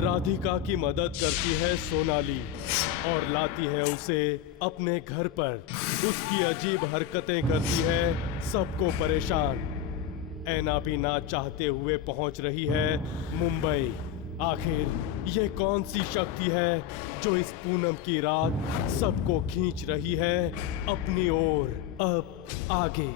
राधिका की मदद करती है सोनाली और लाती है उसे अपने घर पर। उसकी अजीब हरकतें करती है सबको परेशान। ऐना भी ना चाहते हुए पहुंच रही है मुंबई। आखिर ये कौन सी शक्ति है जो इस पूनम की रात सबको खींच रही है अपनी ओर। अब आगे।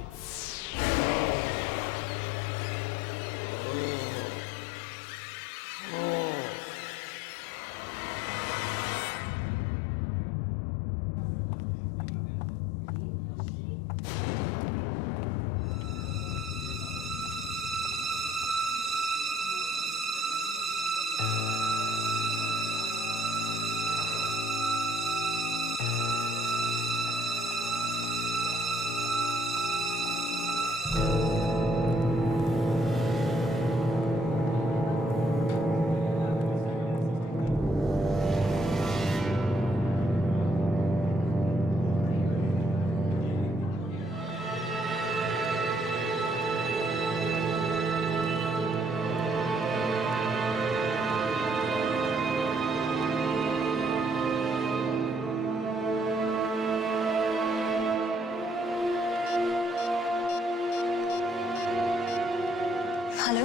हेलो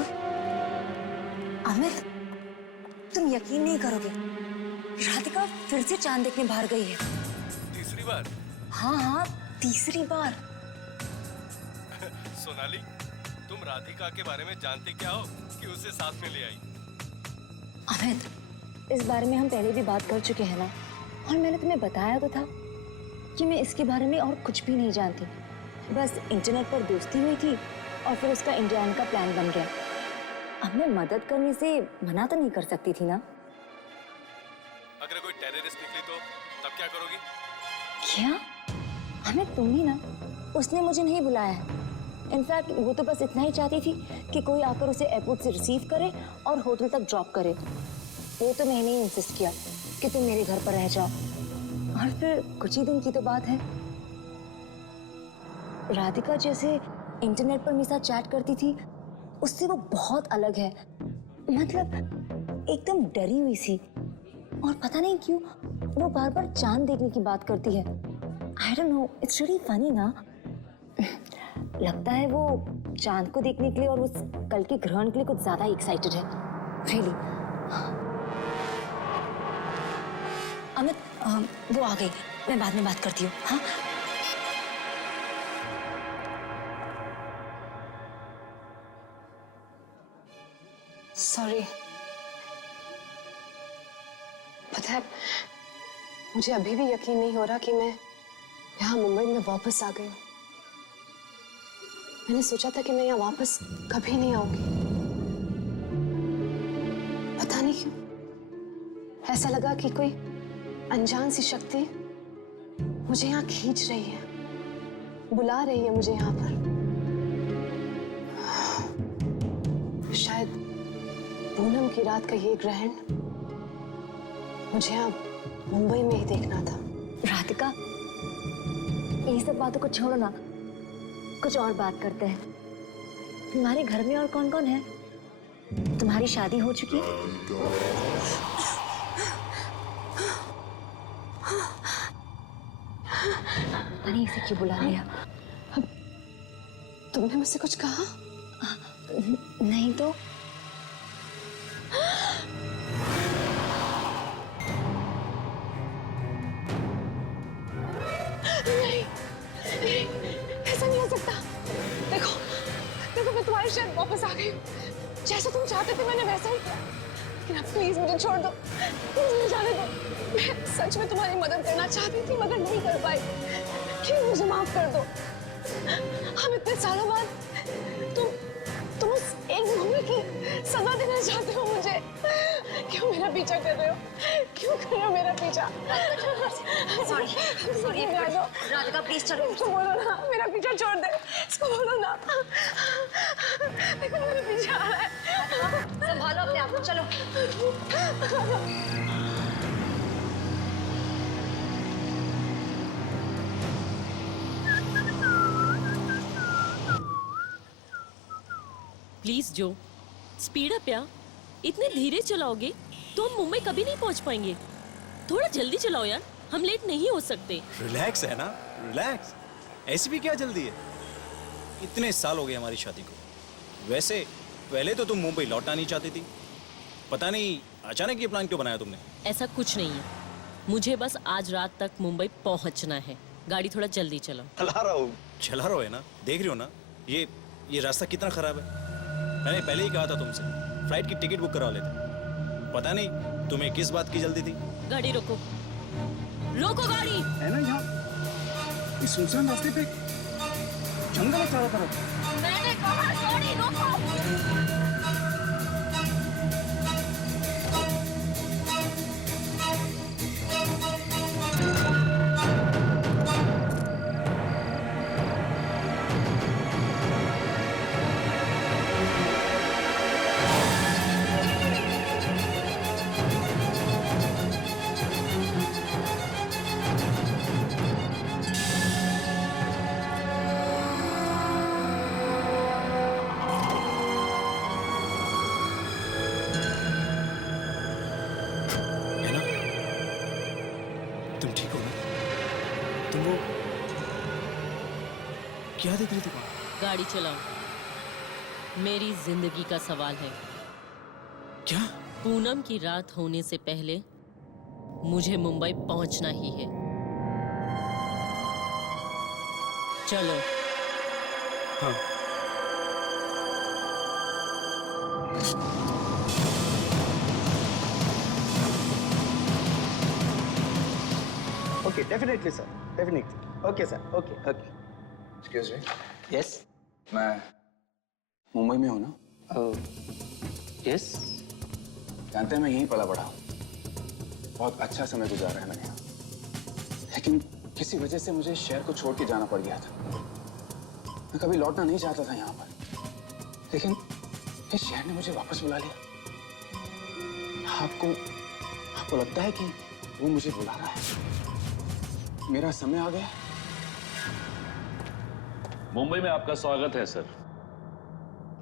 अमित, तुम यकीन नहीं करोगे, राधिका फिर से चांद देखने बाहर गई है। तीसरी बार? हाँ हाँ, तीसरी बार। सोनाली, तुम राधिका के बारे में जानते क्या हो कि उसे साथ में ले आई? अमित, इस बारे में हम पहले भी बात कर चुके हैं ना, और मैंने तुम्हें बताया तो था कि मैं इसके बारे में और कुछ भी नहीं जानती। बस इंटरनेट पर दोस्ती हुई थी और फिर उसका इंडिया आने का प्लान बन गया। अब मैं मदद करने से मना तो नहीं कर सकती थी ना। अगर कोई टेररिस्ट निकली तो तब क्या करोगी? क्या? हमें तुम ही ना, उसने मुझे नहीं बुलाया है। इनफैक्ट वो तो बस इतना ही चाहती थी कि कोई आकर उसे एयरपोर्ट से रिसीव करे और होटल तक ड्रॉप करे। वो तो मैंने ही इंसिस्ट किया कि तुम मेरे घर पर रह जाओ। और फिर कुछ ही दिन की तो बात है, राधिका जैसे इंटरनेट पर मेरे साथ चैट करती थी, उससे वो बहुत अलग है। मतलब एकदम डरी हुई सी, और पता नहीं क्यों वो बार बार चांद देखने की बात करती है। I don't know, it's really funny ना। लगता है वो चांद को देखने के लिए और उस कल के ग्रहण के लिए कुछ ज्यादा एक्साइटेड है। रियली। अमित, वो आ गई, मैं बाद में बात करती हूँ। हाँ, सॉरी। पता है, मुझे अभी भी यकीन नहीं हो रहा कि मैं यहाँ मुंबई में वापस आ गई हूँ। मैंने सोचा था कि मैं यहाँ वापस कभी नहीं आऊंगी। पता नहीं क्यों ऐसा लगा कि कोई अनजान सी शक्ति मुझे यहाँ खींच रही है, बुला रही है मुझे यहाँ पर। शायद पूनम की रात का ये ग्रहण मुझे अब मुंबई में ही देखना था। राधिका, ये सब बातों को छोड़ो ना, कुछ और बात करते हैं। तुम्हारे घर में और कौन कौन है? तुम्हारी शादी हो चुकी है? पता नहीं इसे क्यों बुला लिया। तुमने मुझसे कुछ कहा? नहीं तो। नहीं, ऐसा नहीं हो सकता। देखो देखो, मैं तुम्हारे शहर वापस आ गई हूँ। जैसा तुम चाहते थे मैंने वैसा ही किया। लेकिन अब प्लीज मुझे छोड़ दो, प्लीज मुझे जाने दो। मैं सच में तुम्हारी मदद करना चाहती थी मगर नहीं कर पाई। प्लीज मुझे माफ कर दो। हम इतने सालों बाद तुम उस एक भूमि की सजा देना चाहते हो मुझे। क्यों मेरा पीछा कर रहे हो? क्यों कर रहे हो मेरा पीछा? सॉरी राधिका, प्लीज चलो। इसको बोलो ना मेरा पीछा छोड़ दे। इसको बोलो ना। देखो मेरे पीछे आ रहा है। संभालो अपने आप को, चलो। प्लीज जो, स्पीड अप यार, इतने धीरे चलाओगे? तो हम मुंबई कभी नहीं पहुंच पाएंगे। थोड़ा जल्दी चलाओ यार, हम लेट नहीं हो सकते। रिलैक्स है ना, रिलैक्स। ऐसी भी क्या जल्दी है? इतने साल हो गए हमारी शादी को। वैसे पहले तो तुम मुंबई लौटना नहीं चाहती थी, पता नहीं अचानक ये प्लान क्यों बनाया तुमने? ऐसा कुछ नहीं है, मुझे बस आज रात तक मुंबई पहुंचना है। गाड़ी थोड़ा जल्दी चलाओ। चला रहा है ना, देख रही हो ना ये रास्ता कितना खराब है। मैंने पहले ही कहा था तुमसे फ्लाइट की टिकट बुक करा लेते। पता नहीं तुम्हें किस बात की जल्दी थी। गाड़ी रोको, रोको गाड़ी। है ना यहाँ इस सुनसान रास्ते पे जंगल है चारों तरफ। मैंने कहा गाड़ी रोको। है ना? तुम ठीक हो ना? तुम वो क्या देख रही थी? गाड़ी चलाओ, मेरी जिंदगी का सवाल है। क्या? पूनम की रात होने से पहले मुझे मुंबई पहुंचना ही है। चलो। हाँ। Okay, definitely sir, definitely. Okay sir, okay okay. Excuse me, yes मैं मुंबई में हूँ ना? यस। जानते हैं मैं यहीं पला बड़ा हूँ, बहुत अच्छा समय गुजारा है मैंने यहाँ, लेकिन किसी वजह से मुझे शहर को छोड़ के जाना पड़ गया था। मैं कभी लौटना नहीं चाहता था यहाँ पर, लेकिन इस शहर ने मुझे वापस बुला लिया। आपको लगता है कि वो मुझे बुला रहा है? मेरा समय आ गया। मुंबई में आपका स्वागत है सर।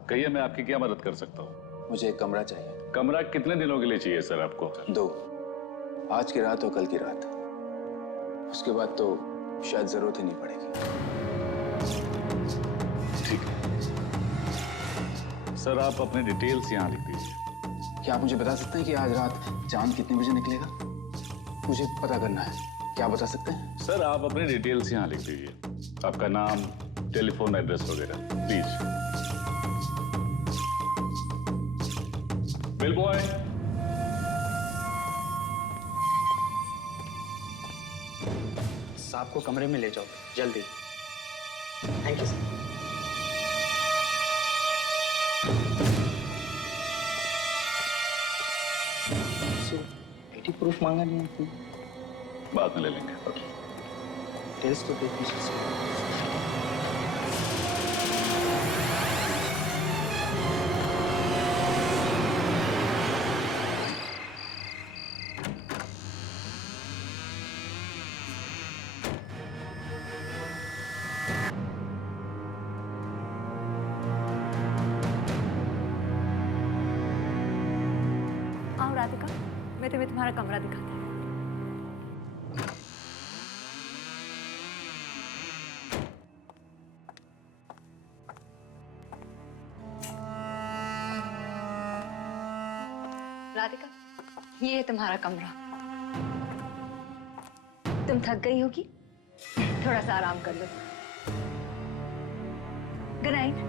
कहिए मैं आपकी क्या मदद कर सकता हूँ? मुझे एक कमरा चाहिए। कमरा कितने दिनों के लिए चाहिए सर आपको? 2, आज की रात और कल की रात। उसके बाद तो शायद जरूरत ही नहीं पड़ेगी। ठीक है सर, आप अपने डिटेल्स यहाँ लिख दीजिए। क्या आप मुझे बता सकते हैं कि आज रात चांद कितने बजे निकलेगा? मुझे पता करना है, क्या बता सकते हैं? सर आप अपने डिटेल्स यहाँ लिख दीजिए, आपका नाम, टेलीफोन एड्रेस वगैरह प्लीज। बिल बॉय, साहब को कमरे में ले जाओ जल्दी। Thank you sir. ID proof मांगा नहीं आपने? बाद में ले लेंगे। टेस्ट तो देख लीजिए। आओ राधिका, मैं तुम्हें तुम्हारा कमरा दिखाती हूँ। राधिका, ये है तुम्हारा कमरा। तुम थक गई होगी, थोड़ा सा आराम कर लो। Good night.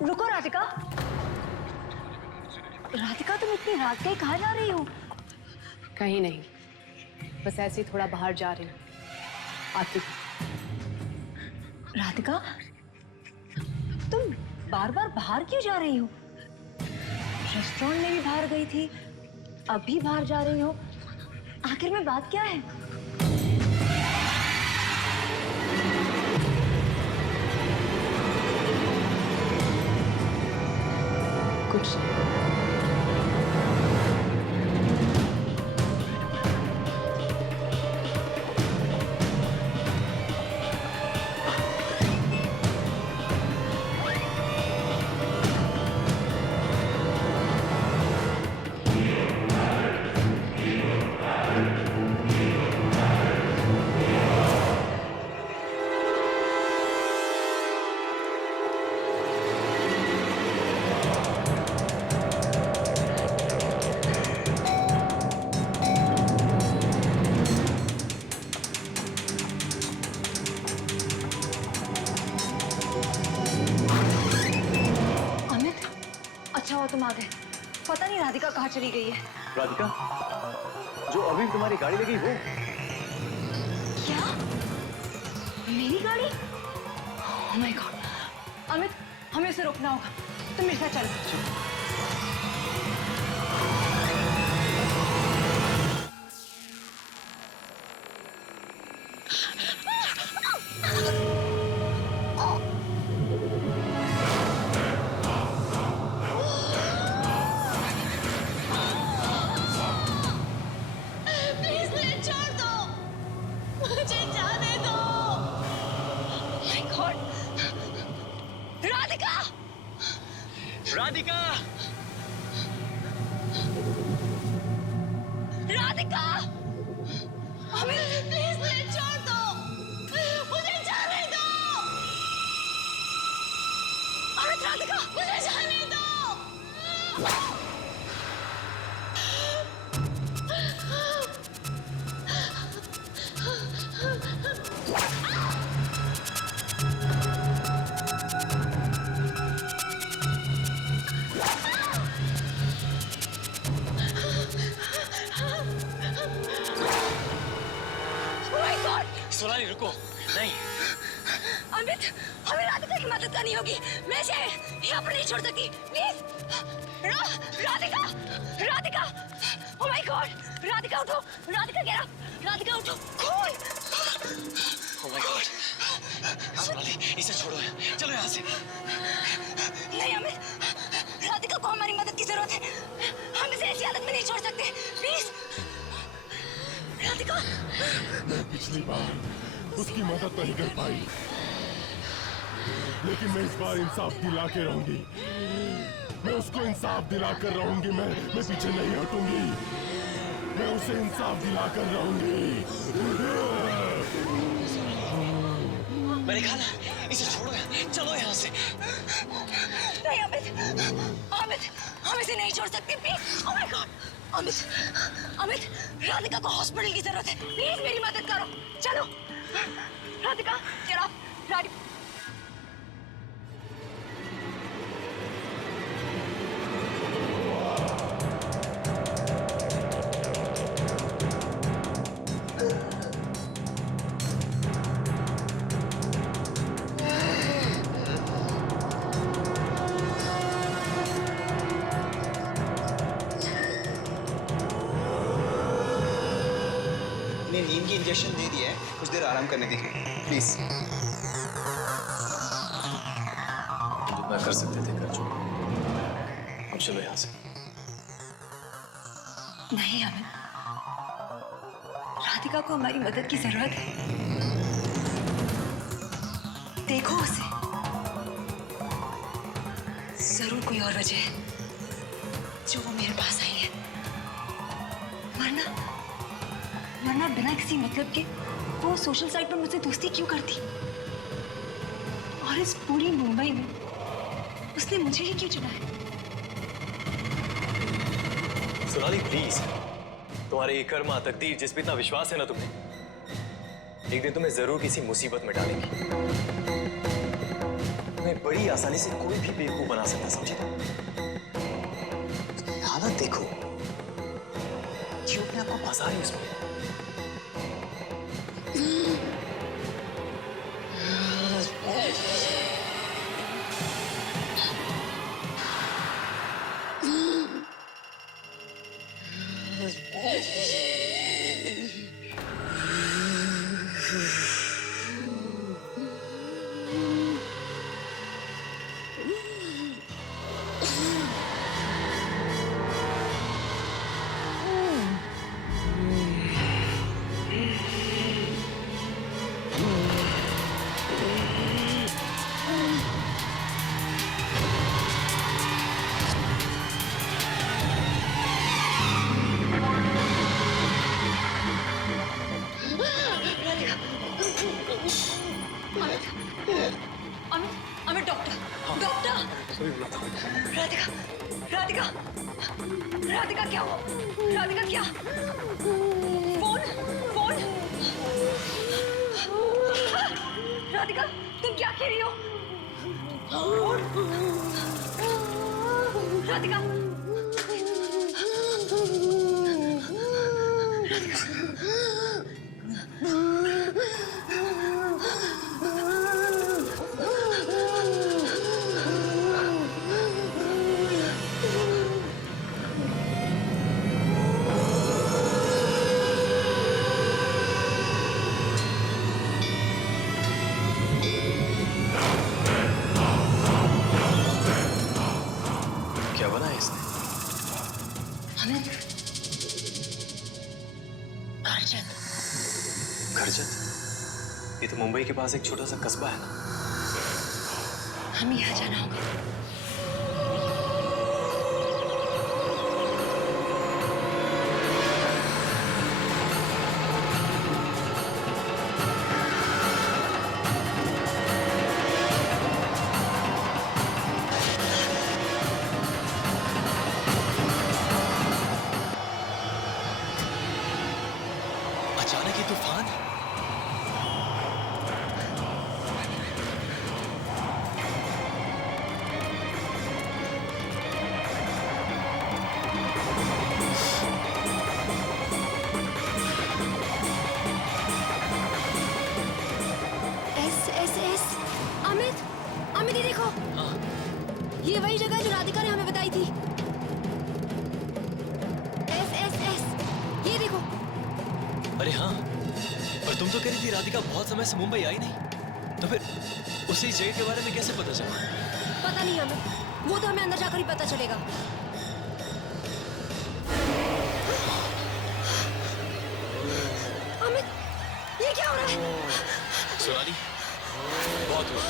रुको राधिका। राधिका तुम इतनी रात गई कहाँ जा रही हो? कहीं नहीं, बस ऐसे ही थोड़ा बाहर जा रही हूँ। आती हूँ। राधिका तुम बार बार बाहर क्यों जा रही हो? रेस्टोरेंट में भी बाहर गई थी, अब भी बाहर जा रही हो। आखिर में बात क्या है? कुछ तुम आ गए। पता नहीं राधिका कहाँ चली गई है। राधिका, जो अभी तुम्हारी गाड़ी लगी वो? क्या? मेरी गाड़ी? Oh my God! अमित, हमें उसे रोकना होगा। तुम मेरे साथ चलो। राधिका! राधिका! अमित, प्लीज मुझे छोड़ दो। मुझे जाने दो। अमित, राधिका, मुझे जाने दो। सोनाली रुको, नहीं। अमित, हमें राधिका की मदद करनी होगी। मैं इसे यहाँ पर नहीं छोड़ सकती। Please, Radhika, Radhika, oh my God, Radhika उठो, राधिका गिरा, राधिका उठो, खून। ओह माय गॉड, सोनाली इसे छोड़ो, चलो यहाँ से। नहीं अमित, राधिका को हमारी मदद की जरूरत है। हम इसे ऐसी हालत में नहीं छोड़ सकते। प्लीज, राधिका। मैं पिछली बार उसकी मदद नहीं कर पाई, लेकिन मैं इस बार इंसाफ दिला के रहूंगी। मैं उसको इंसाफ दिला कर रहूंगी। मैं पीछे नहीं हटूंगी। मैं उसे इंसाफ दिला कर रहूंगी। मैंने कहा ना, इसे छोड़ो, चलो यहाँ से। नहीं अमित, अमित, हम इसे नहीं छोड़ सकते। Please, oh my God, Amit, Amit, Radhika को हॉस्पिटल की जरूरत है। प्लीज मेरी मदद करो, चलो। Radhika, get up, Radhika. नींद की इंजेक्शन दे दिया है, कुछ देर आराम करने दीजिए प्लीज। जितना कर सकते थे कर चुके, अब चलो यहाँ से। नहीं अमित, राधिका को हमारी मदद की जरूरत है। देखो उसे, जरूर कोई और वजह है जो वो मेरे पास आई है। वरना बिना किसी मतलब के वो सोशल साइट पर मुझसे दोस्ती क्यों करती? और इस पूरी मुंबई में उसने मुझे ही क्यों चुना है? सोनाली प्लीज, तुम्हारे ये कर्मा तकदीर जिस पे इतना विश्वास है ना तुम्हें, एक दिन तुम्हें जरूर किसी मुसीबत में डालेंगी। हमें बड़ी आसानी से कोई भी बेवकूफ बना सकता है, समझे? हालत देखो, क्यों अपने आप को फंसा रही है उसमें? अमित डॉक्टर राधिका राधिका राधिका क्या हुआ? राधिका क्या? फोन फोन राधिका तुम क्या कह रही हो? राधिका क्या बना है इसने? अमित, अर्जुन। खरजत? ये तो मुंबई के पास एक छोटा सा कस्बा है ना? हमें यहाँ जाना होगा। अचानक ये तूफान? एस अमित अमित ये देखो, ये वही जगह है जो राधिका ने हमें बताई थी। एस ये देखो। अरे हाँ, पर तुम तो कह रही थी राधिका बहुत समय से मुंबई आई नहीं, तो फिर उसी जगह के बारे में कैसे पता चला? पता नहीं हमें, वो तो हमें अंदर जाकर ही पता चलेगा। अमित ये क्या हो रहा है? सोनाली, बहुत हुआ।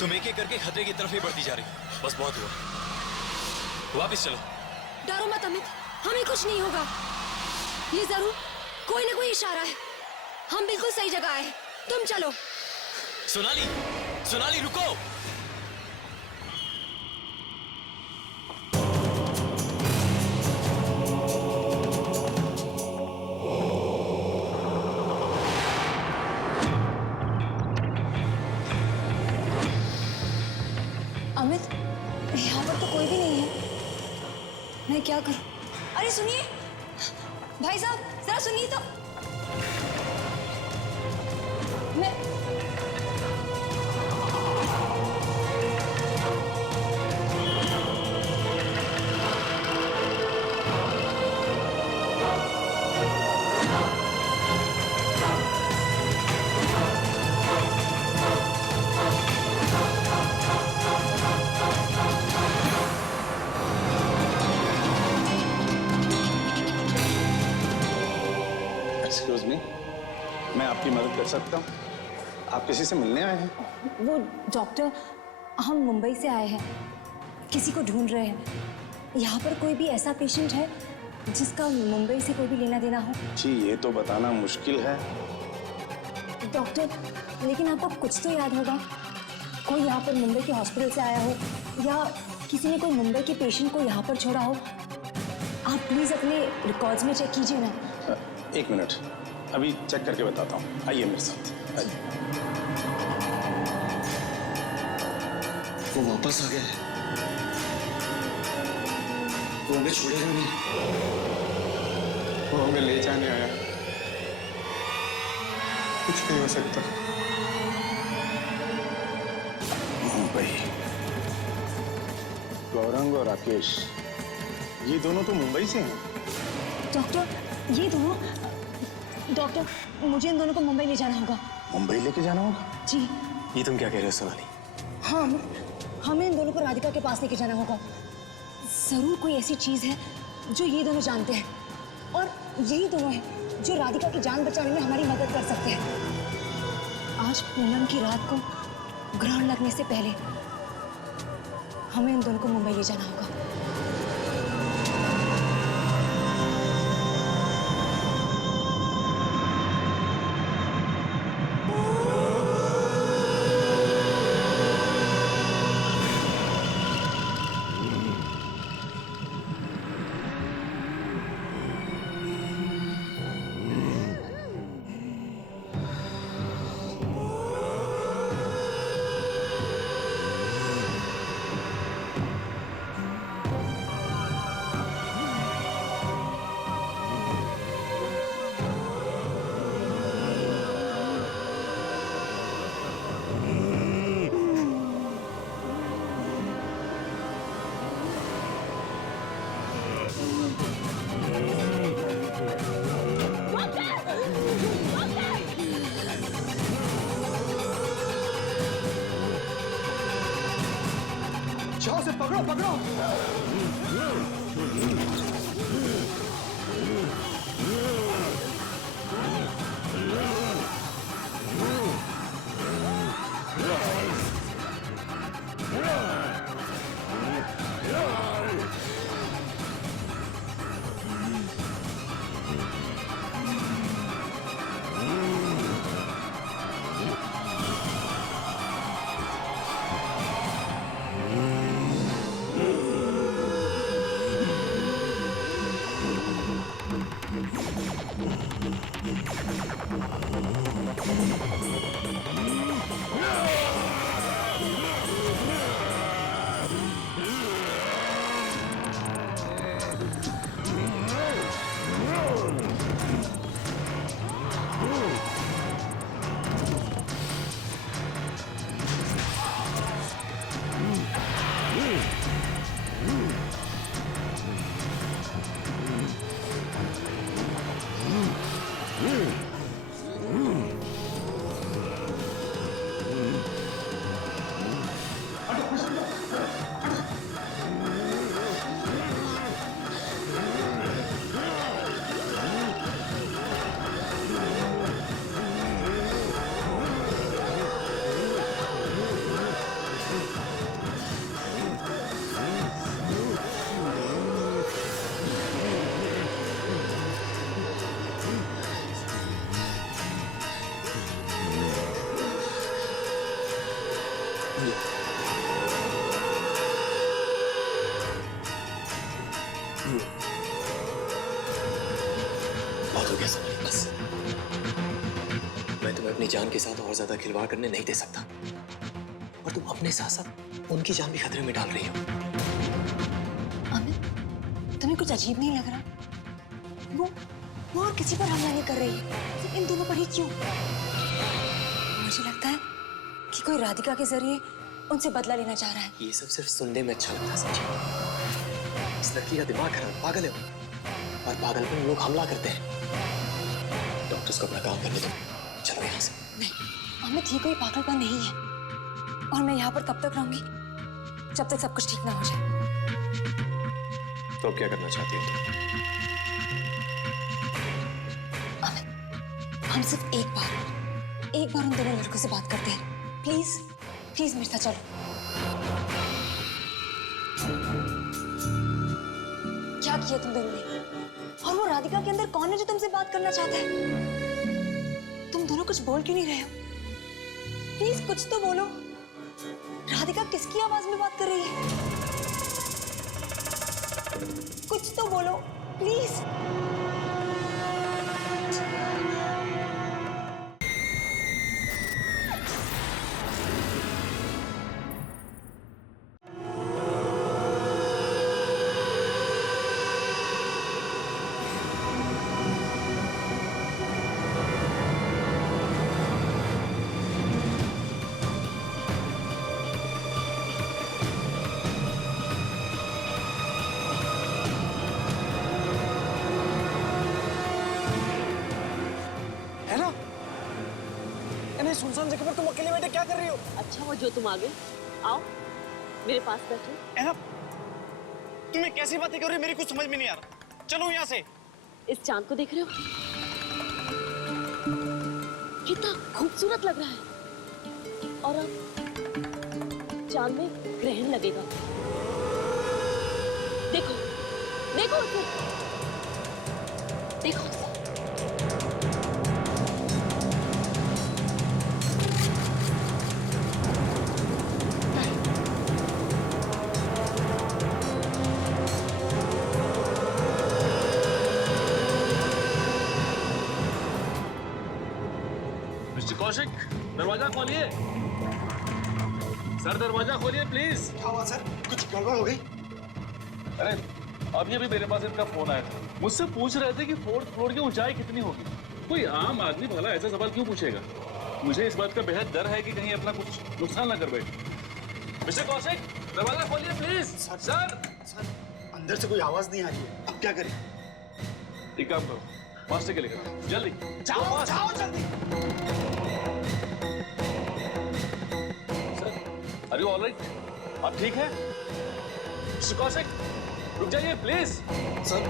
तुम एक एक करके खतरे की तरफ ही बढ़ती जा रही हो। बस बहुत हुआ, वापस चलो। डरो मत अमित, हमें कुछ नहीं होगा। ये जरूर कोई ना कोई इशारा है। हम बिल्कुल सही जगह आए, तुम चलो। सोनाली, सोनाली रुको। अमित, यहाँ पर तो कोई भी नहीं है। मैं क्या करूं? अरे सुनिए, भाई साहब जरा सुनिए तो। मैं एक्सक्यूज मी, मैं आपकी मदद कर सकता हूँ? आप किसी से मिलने आए हैं? वो डॉक्टर, हम मुंबई से आए हैं, किसी को ढूंढ रहे हैं। यहाँ पर कोई भी ऐसा पेशेंट है जिसका मुंबई से कोई भी लेना देना हो? जी ये तो बताना मुश्किल है। डॉक्टर, लेकिन आपको कुछ तो याद होगा। कोई यहाँ पर मुंबई के हॉस्पिटल से आया हो या किसी ने कोई मुंबई के पेशेंट को यहाँ पर छोड़ा हो। आप प्लीज अपने रिकॉर्ड्स में चेक कीजिए ना। एक मिनट, अभी चेक करके बताता हूँ। आइए मेरे साथ, आइए। वो वापस आ गया है। वो हमें छोड़ेगा नहीं। वो हमें ले जाने आया। कुछ नहीं हो सकता। मुंबई। गौरंग और राकेश, ये दोनों तो मुंबई से हैं। डॉक्टर, ये दोनों, डॉक्टर मुझे इन दोनों को मुंबई ले जाना होगा। मुंबई लेके जाना होगा? जी ये तुम क्या कह रहे हो सोनाली? हाँ, हमें इन दोनों को राधिका के पास लेके जाना होगा। जरूर कोई ऐसी चीज है जो ये दोनों जानते हैं, और यही दोनों हैं जो राधिका की जान बचाने में हमारी मदद कर सकते हैं। आज पूनम की रात को ग्रहण लगने से पहले हमें इन दोनों को मुंबई ले जाना होगा। जाओ से पकड़ो पकड़ो। बहुत हो गया सोनाली, बस। मैं तुम्हें अपनी जान के साथ और ज्यादा खिलवाड़ करने नहीं दे सकता, और तुम अपने साथ साथ उनकी जान भी खतरे में डाल रही हो। अमित, तुम्हें कुछ अजीब नहीं लग रहा? वो और किसी पर हमला नहीं कर रही है, सिर्फ इन दोनों पर ही क्यों? मुझे लगता है कि कोई राधिका के जरिए उनसे बदला लेना चाह रहा है। ये सब सिर्फ सुनने में अच्छा लगता है, समझे? इस लड़की का दिमाग खराब, पागल है वो, और पागल पर लोग हमला करते हैं। डॉक्टर्स को अपना काम करने दो, चलो यहाँ से। नहीं अमित, ये कोई पागलपन नहीं है, और मैं यहाँ पर तब तक रहूंगी जब तक सब कुछ ठीक ना हो जाए। तो अब क्या करना चाहती हो तुम? अमित, हम सिर्फ एक बार उन दोनों लड़कों से बात करते हैं। प्लीज प्लीज मेरे साथ चलो। क्या किया तुम दोनों ने? और वो राधिका के अंदर कौन है जो तुमसे बात करना चाहता है? तुम दोनों कुछ बोल क्यों नहीं रहे हो? प्लीज कुछ तो बोलो। राधिका किसकी आवाज में बात कर रही है? कुछ तो बोलो प्लीज। सुनसान जगह पर तुम अकेले बैठे क्या कर रही हो? अच्छा वो जो तुम आ गए, आओ मेरे पास बैठो। ऐना, तुम ये कैसी बातें कर रही हो? मेरी कुछ समझ में नहीं आ रहा। चलो यहाँ से। इस चांद को देख रहे हो? कितना खूबसूरत लग रहा है। और अब चांद में ग्रहण लगेगा। देखो देखो उसे, देखो उसे। मिस्टर कौशिक, दरवाजा खोलिए। सर दरवाजा खोलिए प्लीज। क्या हुआ सर? कुछ गड़बड़ हो गई? अरे अभी अभी मेरे पास इनका फोन आया था, मुझसे पूछ रहे थे कि 4th फ्लोर की ऊंचाई कितनी होगी। कोई आम आदमी भला ऐसा सवाल क्यों पूछेगा? मुझे इस बात का बेहद डर है कि कहीं अपना कुछ नुकसान ना कर बैठे। मिस्टर कौशिक, दरवाजा खोलिए प्लीज। सर अंदर से कोई आवाज नहीं आ रही है, अब क्या करें? एक काम करो, मास्टर के लेकर जल्दी जाओ जाओ जल्दी। Are you alright? आप ठीक है? मिस्टर कौशिक, रुक जाइए प्लीज। सर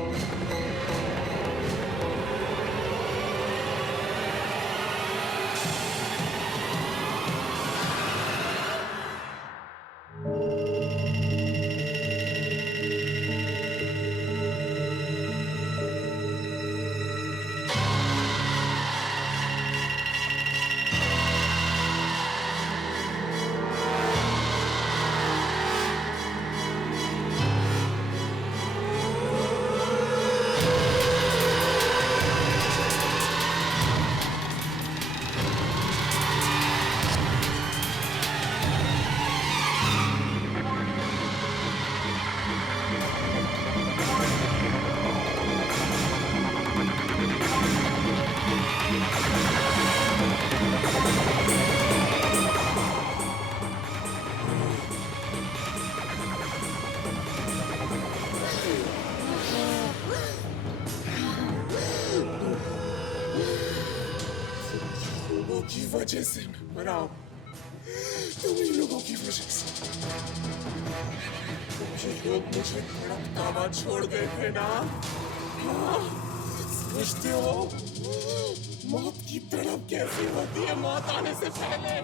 की वजह से मैं मरा हूं, तुम लोगों की वजह से। ये लोग मुझे तड़पता हुआ छोड़ गए थे ना। हाँ, समझते हो मौत की तड़प कैसी होती है? मौत आने से पहले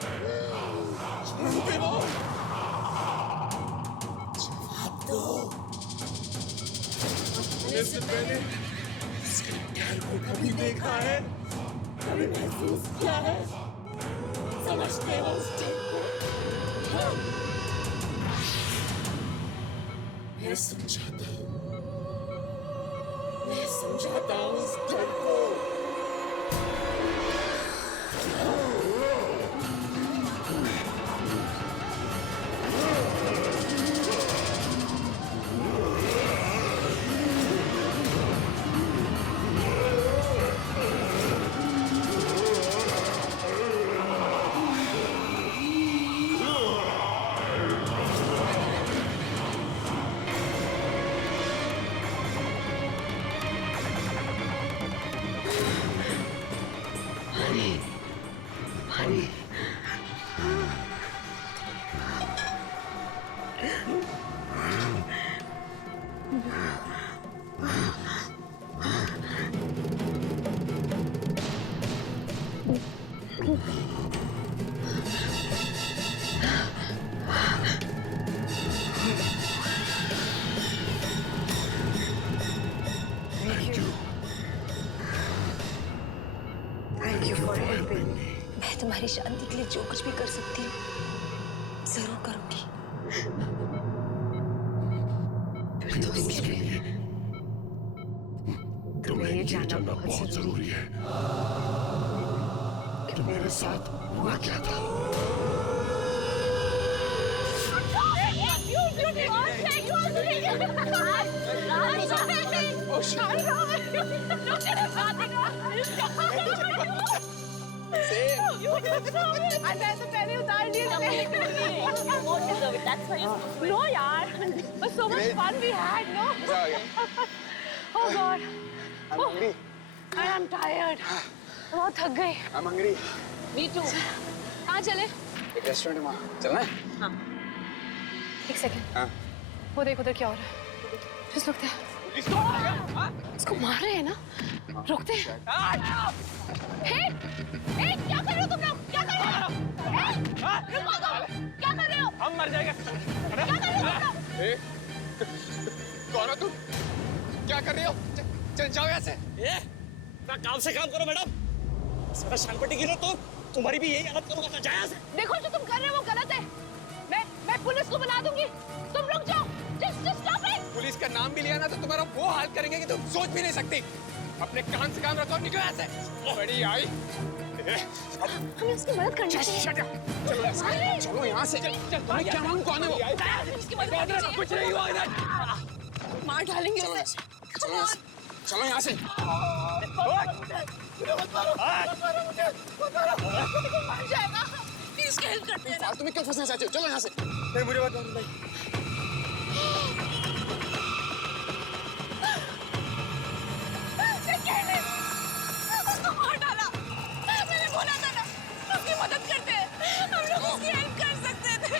जानते हो? जवाब दो। आने से पहले इसके डर को कभी देखा है? कभी महसूस किया है? समझते हो उस डर को? हाँ? मैं समझाता हूँ उस डर को। मैं तुम्हारी शांति के लिए जो कुछ भी कर सकती हूँ जरूर करूंगी। तुम्हें ये जानना बहुत जरूरी है कि मेरे साथ हुआ क्या था। पहले उतार लिए नो यार, but so much fun we had, no? Oh God, I am tired. बहुत थक गई. I'm hungry. Me too. कहाँ चले? एक रेस्टोरेंट में वहाँ चलना है? हाँ। एक सेकंड। हाँ। वो देख उधर क्या हो रहा है। Just रुकते हैं। इसको मार रहे हैं ना? रुकते हैं। हे! हे! क्या कर रहे हो तुम लोग? क्या कर रहे हो? हे! रुको तुम! क्या कर रहे हो? हम मर जाएंगे। क्या कर रहे हो तुम लोग? कौन हो तुम? क्या कर रही हो? चल जाओ यहाँ से। काम से काम करो मैडम। सारा शानपट्टी गिरो तो तुम्हारी भी यही हालत करूंगा। जाओ यहाँ से। देखो जो तुम कर रहे हो वो गलत है। मैं पुलिस को बुला दूंगी। तुम रुक जाओ। Just stop it! पुलिस का नाम भी लिया ना तो तुम्हारा वो हाल करेंगे कि तुम सोच भी नहीं सकती। अपने काम से काम रखो, निकलो यहाँ से। बड़ी आई। हमें उसकी मदद करनी चाहिए। चलो यहाँ से। तुम्हें क्या मालूम कौन है वो? उसकी मदद करनी चाहिए। कुछ नहीं हुआ इधर। मार डालेंगे उसे। चलो यहाँ से। मर जाएगा। प्लीज हेल्प करते हैं ना। तुम्हें क्यों फंसना चाहते हो? चलो यहाँ से। नहीं मुझे बात नहीं भाई। उसको मार डाला। मैंने बोला था ना उसकी मदद करते हैं। हम लोग उसकी हेल्प कर सकते थे।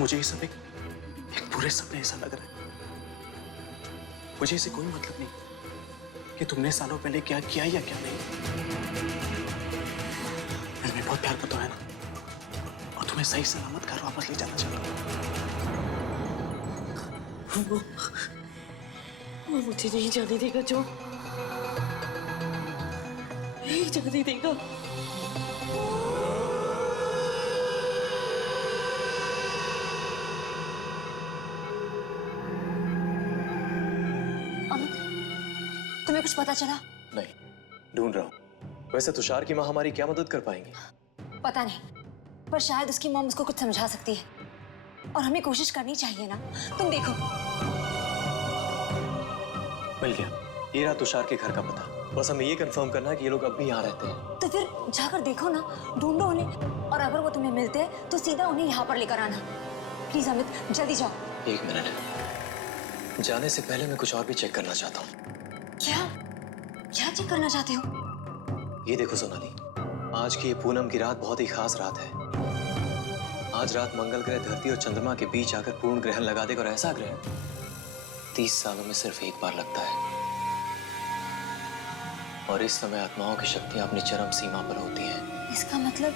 मुझे ये सब एक पूरे सपने ऐसा लग रहा है। मुझे इससे कोई मतलब नहीं कि तुमने सालों पहले क्या किया या क्या नहीं। मैं तुम्हें बहुत प्यार करता हूं ना, और तुम्हें सही सलामत घर वापस ले जाना चाहता हूं। वो मुझे नहीं जाने देगा जो, नहीं जाने देगा। तुम्हें कुछ पता चला? नहीं, ढूंढ रहा हूं। वैसे तुषार की माँ हमारी क्या मदद कर पाएंगी? पता नहीं, पर शायद उसकी मॉम उसको कुछ समझा सकती है और हमें कोशिश करनी चाहिए ना। तुम देखो। मिल गया, ये रहा तुषार के घर का पता। बस हमें ये कंफर्म करना है कि ये लोग अब भी यहाँ रहते हैं। तो फिर जाकर देखो ना, ढूंढो उन्हें, और अगर वो तुम्हें मिलते हैं तो सीधा उन्हें यहाँ पर लेकर आना। प्लीज अमित, जल्दी जाओ। एक मिनट, जाने से पहले मैं कुछ और भी चेक करना चाहता हूँ। क्या चेक करना चाहते हो? ये देखो सोनाली, आज की ये पूनम की रात बहुत ही खास रात है। आज रात मंगल ग्रह धरती और चंद्रमा के बीच आकर पूर्ण ग्रहण लगा देगा, और ऐसा ग्रहण 30 सालों में सिर्फ एक बार लगता है। और इस समय आत्माओं की शक्तियां अपनी चरम सीमा पर होती हैं। इसका मतलब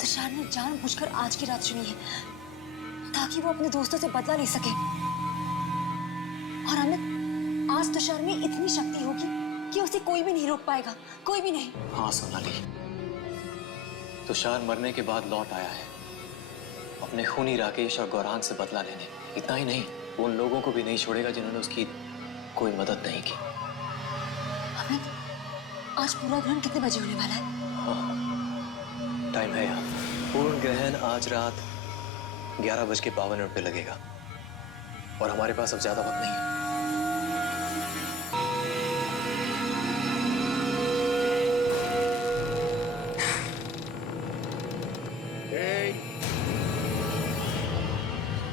तुषार ने जानबूझकर आज की रात चुनी है ताकि वो अपने दोस्तों से बदला ले सके। और अमित, आज तुषार में इतनी शक्ति होगी कि उसे कोई भी नहीं रोक पाएगा, कोई भी नहीं। हाँ सोनाली, तुषार मरने के बाद लौट आया है अपने खूनी राकेश और गौरांग से बदला लेने। इतना ही नहीं, वो उन लोगों को भी नहीं छोड़ेगा जिन्होंने उसकी कोई मदद नहीं की। अमित, आज पूरा ग्रहण कितने बजे होने वाला है? हाँ, टाइम है यार। पूर्ण ग्रहण आज रात 11:52 पे लगेगा, और हमारे पास अब ज्यादा वक्त नहीं है।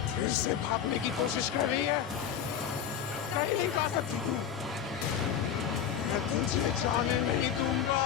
फिर से भागने की कोशिश कर रही है। कहीं नहीं पा सकती तू। मैं तुझे जाने नहीं दूंगा।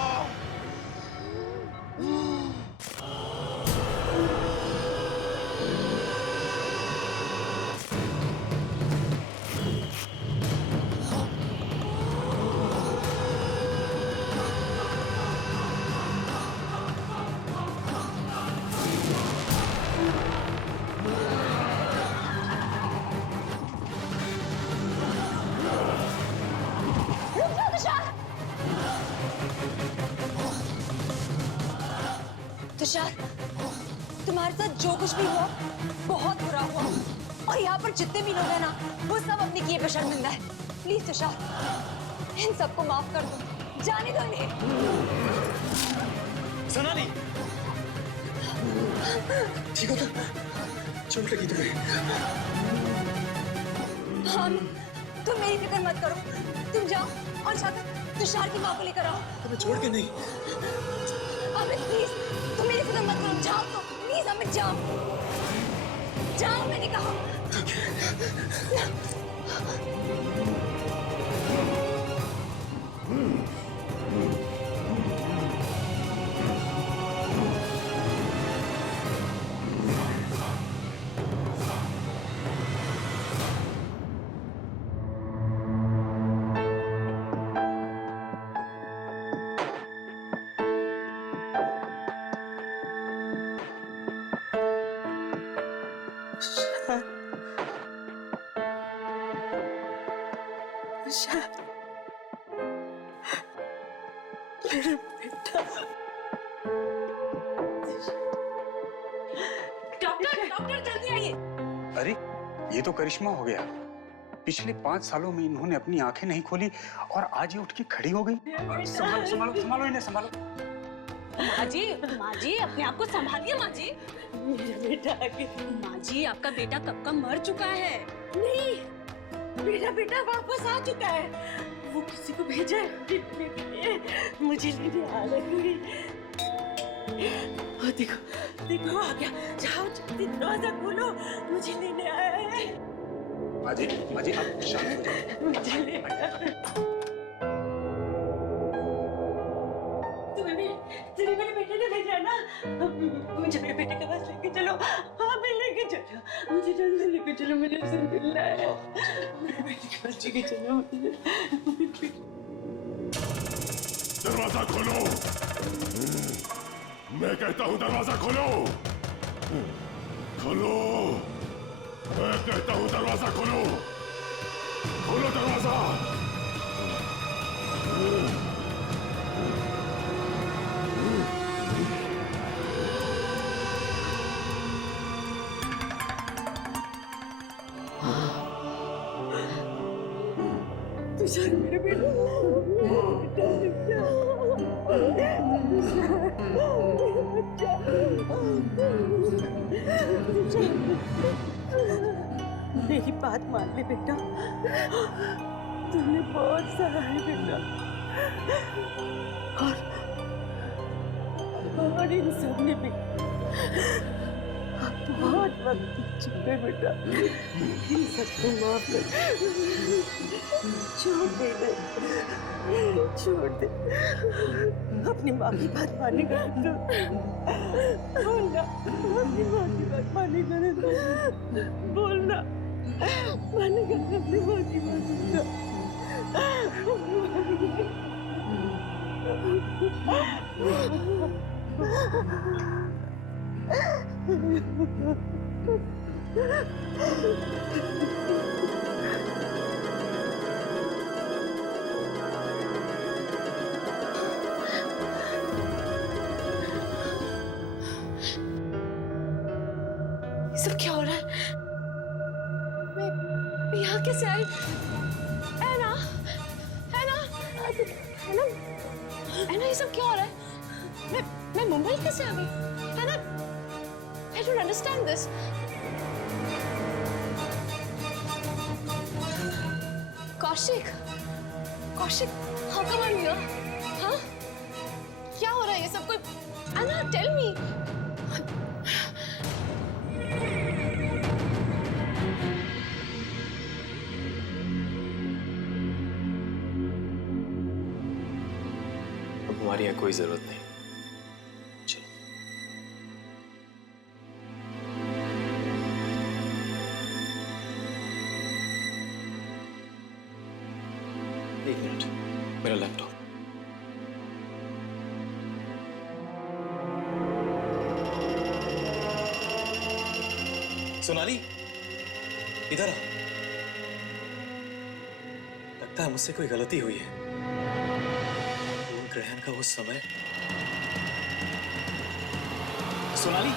तुषार, तुम्हारे साथ जो कुछ भी हुआ बहुत बुरा हुआ, और यहाँ पर जितने भी लोग हैं ना, वो सब अपने किए पे शर्मिंदा है। प्लीज तुषार, इन सबको माफ कर दो, जाने दो इन्हें। सोनाली, ठीक हो तुम? चोट लगी तुम्हें? हाँ, तुम मेरी फिक्र मत करो। तुम जाओ और जाकर तुषार की माँ को लेकर आओ। तुम्हें छोड़ के नहीं। अमित प्लीज, तुम मेरी फिक्र मत करो, जाओ तो प्लीज अमित जाओ, जाओ मैंने कहा। मेरा बेटा। डॉक्टर डॉक्टर जल्दी आइए। अरे ये तो करिश्मा हो गया। पिछले 5 सालों में इन्होंने अपनी आंखें नहीं खोली और आज ये उठ के खड़ी हो गई। संभालो संभालो संभालो इन्हें, संभालो। माँ जी अपने आप को संभालिए माँ जी। मेरा बेटा माँ जी, आपका बेटा कब का मर चुका है। नहीं, मेरा बेटा वापस आ चुका है। वो किसी को भेजा है देखने के लिए, मुझे लेने आ रही। देखो देखो आ गया, जाओ जल्दी दरवाजा खोलो, मुझे लेने आया है। माँ जी आप शांत हो जाओ। मुझे ले तुम्हें मेरे बेटे ने भेजा ना, मुझे मेरे बेटे के पास लेके चलो। हाँ मैं लेके चलो, मुझे जल्दी लेके चलो, मुझे उससे मिलना है। मेरे बेटे के पास लेके चलो मुझे। दरवाजा खोलो, मैं कहता हूँ दरवाजा खोलो, खोलो, मैं कहता हूँ दरवाजा खोलो, खोलो दरवाजा। तुषार मेरे बेटा, मेरी बात मान ले बेटा, तुमने बहुत सहा है बेटा, और इन सब ने भी बहुत वक्त बीत चुका है बेटा, इन सबको माफ कर, छोड़ दे, अपनी माँ की बात मानेगा तो बोलना, अपनी माँ की बात मानेगा तो बोलना, मानेगा अपनी माँ की बात। सब क्या हो रहा है? मैं यहाँ कैसे आई? ऐना, ऐना, ऐना, ऐना, ये सब क्या हो रहा है? मैं मुंबई कैसे आ गई? ऐना, I don't understand this. Kaushik, how come I'm here? हाँ? क्या हो रहा है ये सब? कोई, ऐना, tell me. अब हमारी यहाँ कोई जरूरत नहीं, चलो। एक मिनट, मेरा लैपटॉप। सोनाली, इधर आ। लगता है मुझसे कोई गलती हुई है। ग्रहण का वो समय। सोनाली,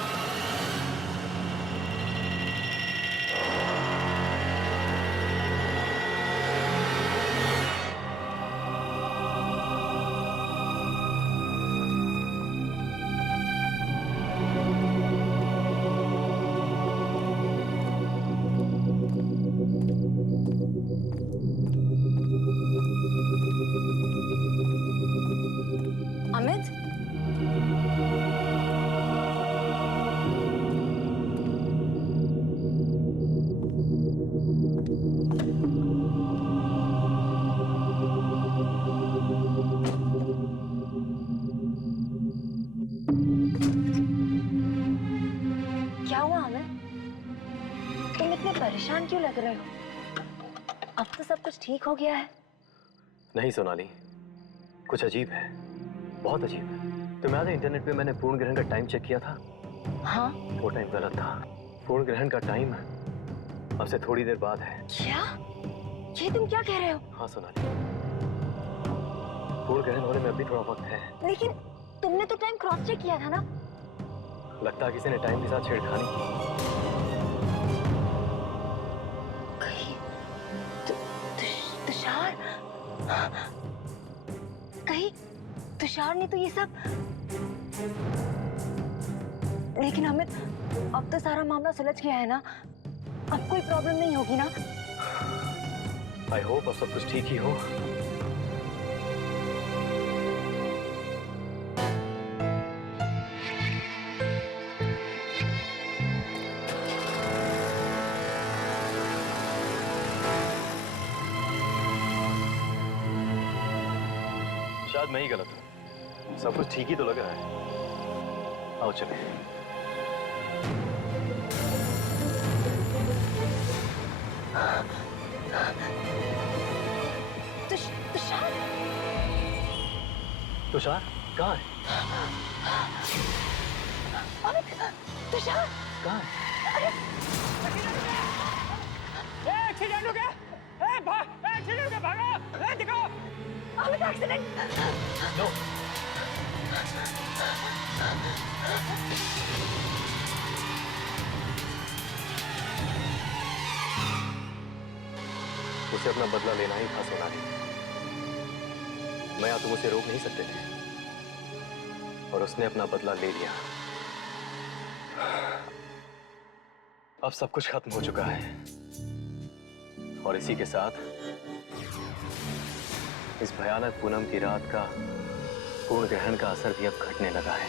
परेशान क्यों लग रहे हो? अब तो सब कुछ ठीक हो गया है। नहीं सोनाली, कुछ अजीब है, बहुत अजीब है। तुम्हें याद है इंटरनेट पे मैंने पूर्ण ग्रहण का टाइम चेक किया था? हाँ? वो टाइम गलत था। पूर्ण ग्रहण का टाइम अब से थोड़ी देर बाद है। क्या? ये तुम क्या कह रहे हो? हाँ सोनाली, पूर्ण ग्रहण होने में अभी थोड़ा वक्त है। लेकिन तुमने तो टाइम क्रॉस चेक किया था ना? लगता है किसी ने टाइम के साथ छेड़खानी की। तुषार, कहीं तुषार ने तो ये सब। लेकिन अमित, अब तो सारा मामला सुलझ गया है ना? अब कोई प्रॉब्लम नहीं होगी ना? आई होप अब सब कुछ ठीक ही हो। शायद मैं ही गलत हूँ, सब कुछ ठीक ही तो लग रहा है। आओ चले। तुषार? तुषार कहाँ है? अमित, तुषार कहाँ है? एक्सीडेंट हो गया! एक्सीडेंट हो गया, भागो! दिखाओ! अमित, एक्सीडेंट! नो। उसे अपना बदला लेना ही था सोनाली। मैं या तुम उसे रोक नहीं सकते थे, और उसने अपना बदला ले लिया। अब सब कुछ खत्म हो चुका है, और इसी के साथ इस भयानक पूनम की रात का पूर्ण ग्रहण का असर भी अब घटने लगा है।